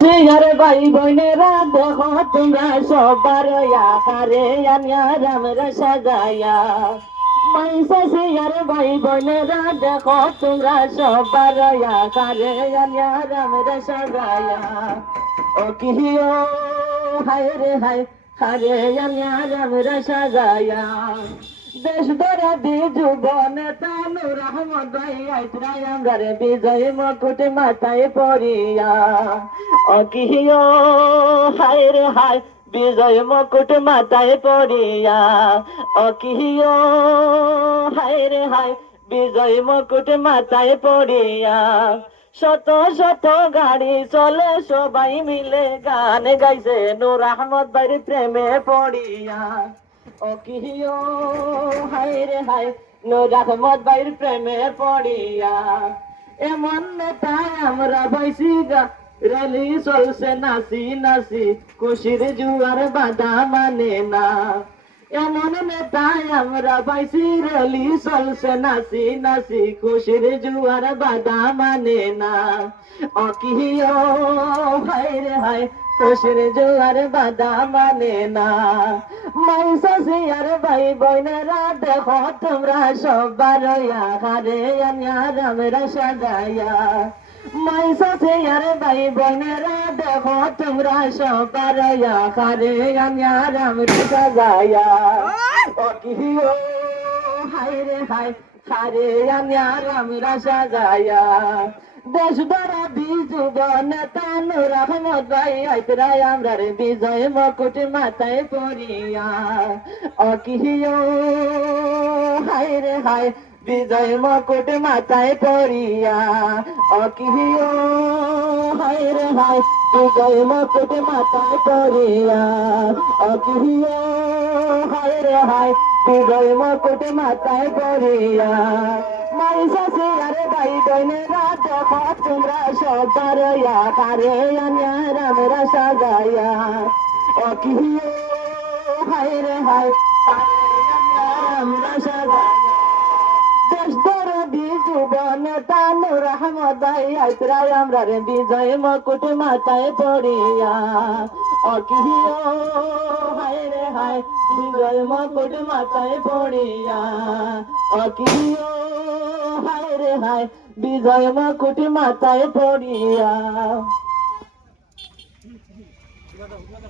সিয়ার ভাই বোনেরা দেখো তোমরা সবার আকারে আনিয়া রামরা সাজায়া মাইসা সিয়ার ভাই বোনেরা দেখো তোমরা সবার আকারে আনিয়া রামরা সাজায়া ও কিহিও হায় রে হায় হারে আনিয়া রামরা সাজায়া দেশ ধরে বিজু বনে তানু রহমত ভাই আমরা রে বিজয় মকুট মাথায় পড়িয়া। অকিও হায় রে হায়, বিজয় মকুট মাথায় পড়িয়া। অকিও হায় রে হায়, বিজয় মকুট মাথায় পড়িয়া। শত শত গাড়ি চলে, সবাই মিলে গান গাইছে, নূর আহমদ ভাইয়ের প্রেমে পড়িয়া। ও কিও হায় রে হায় নূর আহমদ ভাইয়ের প্রেমে পড়িয়া। এমন নেতা আমরা পাইছি গা রেলি চলছে, নাচি নাচি, খুশির জুয়ার বাধা মানে না। এমন নেতা আমরা পাইছি রেলি চলছে, নাচি নাচি, খুশির জুয়ার বাধা মানে না। অকিও হায় রে হায় খুশির জুয়ার বাধা মানে না। মাইসা সিয়ার ভাই বোনেরা, দেখো তোমরা সবার আহারে, আনিয়া রামরা সাজায়া মাইসা সিয়ার ভাই বোনেরা, দেখো তোমরা সবার আহারে, আনিয়া রামরা সাজায়া ও কিও হায় রে হায় হারে আনিয়া রামরা সাজায়া দেশ ধরা বিজু বনেতা নূর আহমদ ভাই আইতরাই আমরা রে বিজয় মকুট মাথায় পড়িয়া। অকিও হায় রে হায়, বিজয় মকুট মাথায় পড়িয়া। অকিও হায় রে হায়, বিজয় মকুট মাথায় পড়িয়া। অকিও হায় রে হায় বিজয় মকুট মাথায় পড়িয়া মাইসা সিয়ারে ভাই বোনেরা দেখো তোমরা সবার আকারে আনিয়া রামরা সাজায়া ও কিও হায় রে হায় রামরা সাজায়া দেশ ধরে বিজু বনে, তানু রহমত ভাই আইতরাই আমরা রে বিজয় মকুট মাথায় পড়িয়া। অকিহিও হায় রে হায় বিগল মকুট মাথায় পড়িয়া। অকিহিও হায় রে হায় বিজয় মকুট মাথায় পড়িয়া।